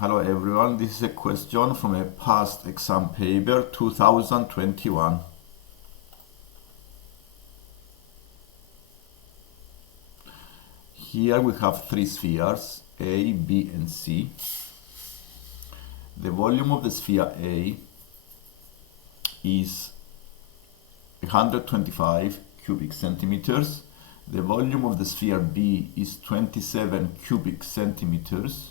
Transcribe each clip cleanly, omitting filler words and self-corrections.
Hello everyone, this is a question from a past exam paper 2021. Here we have three spheres, A, B and C. The volume of the sphere A is 125 cubic centimeters. The volume of the sphere B is 27 cubic centimeters.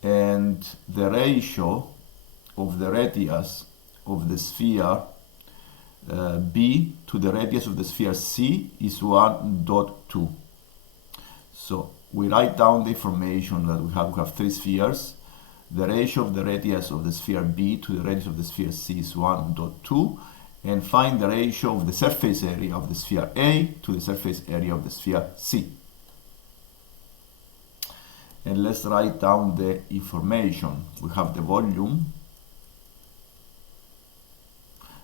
And the ratio of the radius of the sphere B to the radius of the sphere C is 1.2. So we write down the information that we have three spheres. The ratio of the radius of the sphere B to the radius of the sphere C is 1.2, and find the ratio of the surface area of the sphere A to the surface area of the sphere C. And let's write down the information. We have the volume.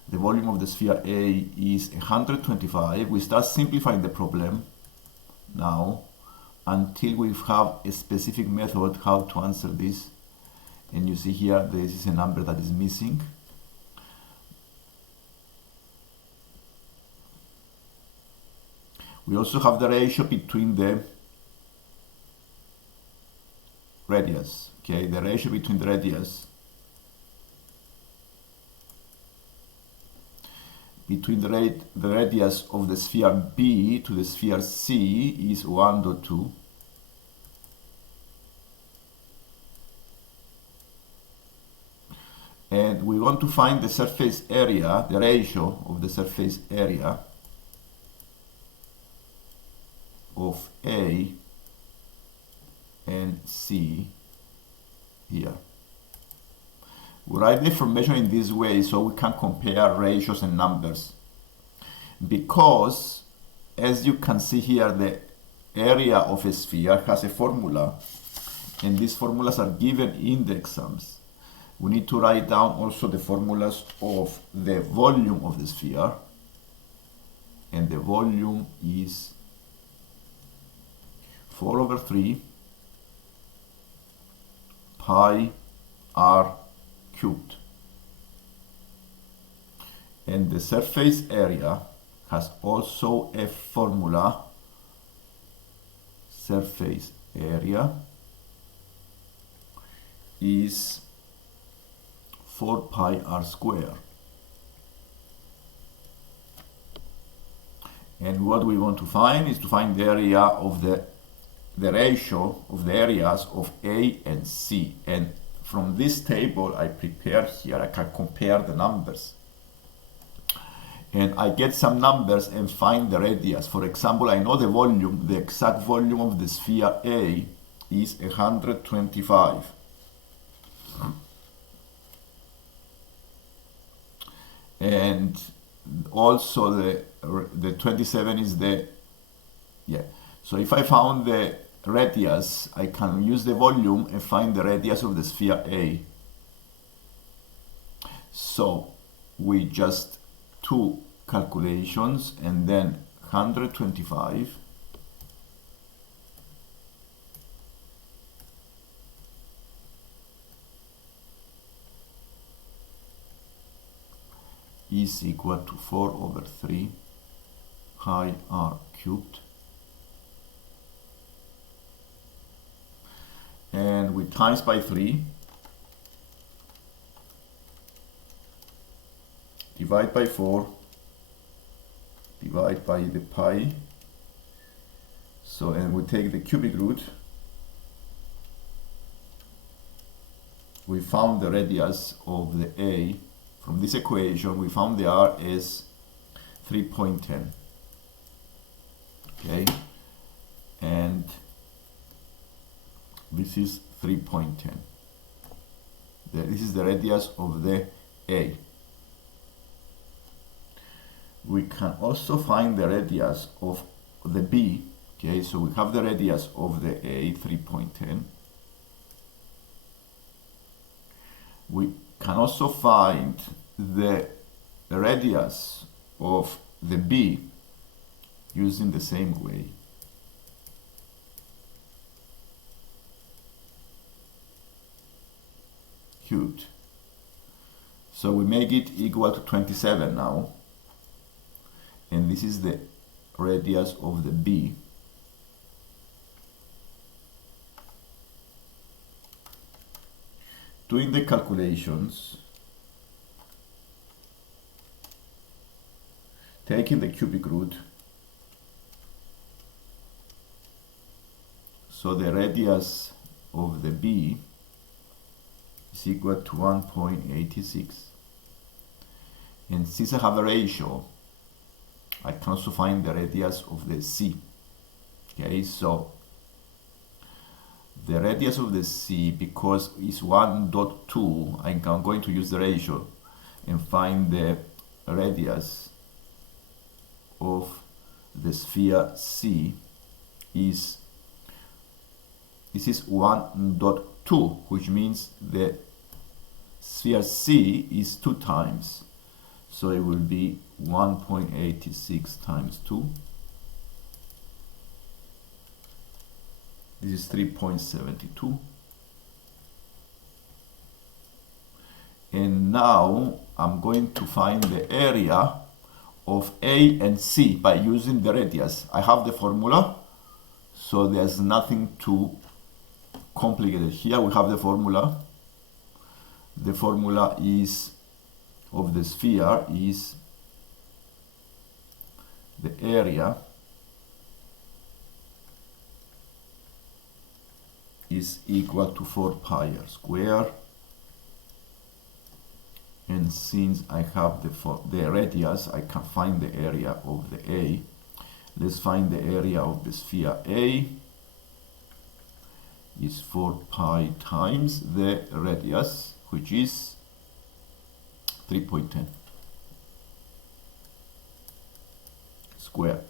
The volume of the sphere A is 125. We start simplifying the problem now until we have a specific method how to answer this. And you see here, this is a number that is missing. We also have the ratio between the radius, okay, the ratio between the radius the radius of the sphere B to the sphere C is 1.2. And we want to find the surface area, the ratio of the surface area of A and C here. We write the information in this way so we can compare ratios and numbers, because as you can see here, the area of a sphere has a formula, and these formulas are given in the exams. We need to write down also the formulas of the volume of the sphere, and the volume is 4/3 pi r cubed, and the surface area has also a formula. Surface area is 4 pi r square, and what we want to find is to find the area of the ratio of the areas of A and C. And from this table I prepared here, I can compare the numbers. And I get some numbers and find the radius. For example, I know the volume, the exact volume of the sphere A is 125. And also the 27 is the, So if I found the radius, I can use the volume and find the radius of the sphere A. So we just two calculations, and then 125 is equal to 4/3 pi r cubed, and we times by 3, divide by 4, divide by the pi, so, and we take the cubic root. We found the radius of the A. From this equation we found the r is 3.10, okay, and this is 3.10. This is the radius of the A. We can also find the radius of the B, okay, so we have the radius of the A, 3.10. We can also find the radius of the B using the same way. cubed. So we make it equal to 27 now, and this is the radius of the B. Doing the calculations, taking the cubic root, so the radius of the B is equal to 1.86. And since I have a ratio, I can also find the radius of the C. Okay, so the radius of the C, because it's 1.2, I'm going to use the ratio and find the radius of the sphere C is, this is 1.2, which means the sphere C is 2 times. So it will be 1.86 times 2. This is 3.72. And now I'm going to find the area of A and C by using the radius. I have the formula, so there's nothing too complicated here. We have the formula. The formula is of the sphere is the area is equal to 4 pi r square, and since I have the radius, I can find the area of the A. Let's find the area of the sphere A is 4 pi times the radius, which is 3.10 squared.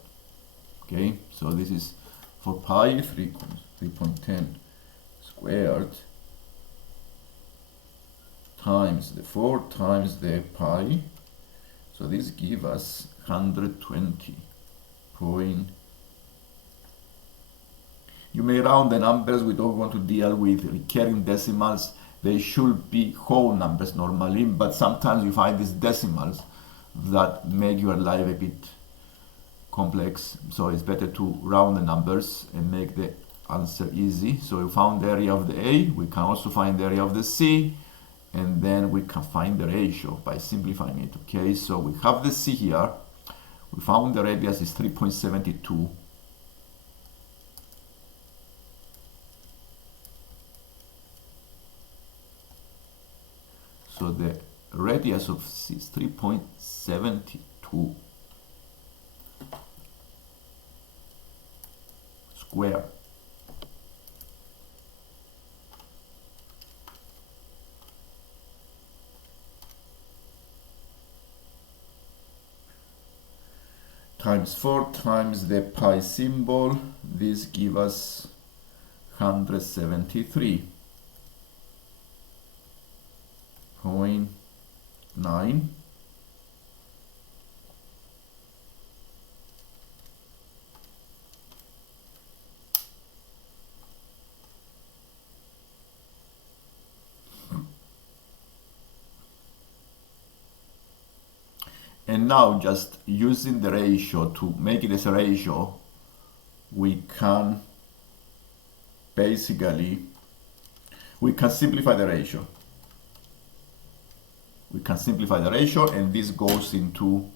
Okay, so this is 4 pi 3.10 squared times the 4 times the pi, so this gives us 120 point. You may round the numbers. We don't want to deal with recurring decimals. They should be whole numbers normally, but sometimes you find these decimals that make your life a bit complex, so it's better to round the numbers and make the answer easy. So we found the area of the A, we can also find the area of the C, and then we can find the ratio by simplifying it. Okay, so we have the C here, we found the radius is 3.72. So the radius of C is 3.72 square. Times 4 times the pi symbol, this gives us 173.9. And now, just using the ratio to make it as a ratio, we can basically, we can simplify the ratio. We can simplify the ratio, and this goes into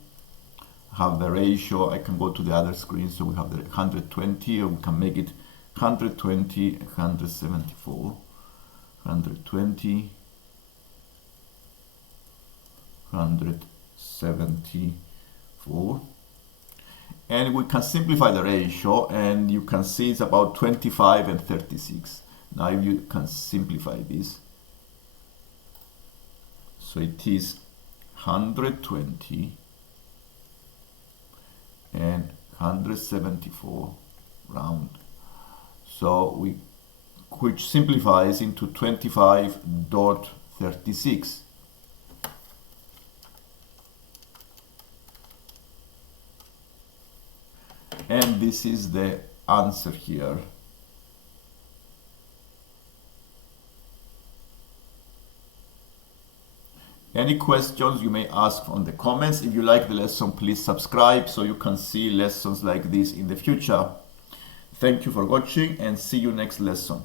have the ratio. I can go to the other screen, so we have the 120, or we can make it 120, 174, 120, 174, and we can simplify the ratio, and you can see it's about 25 and 36. Now you can simplify this, so it is 120 and 174 round, so which simplifies into 25.36. And this is the answer here. Any questions you may ask on the comments. If you like the lesson, please subscribe so you can see lessons like this in the future. Thank you for watching and see you next lesson.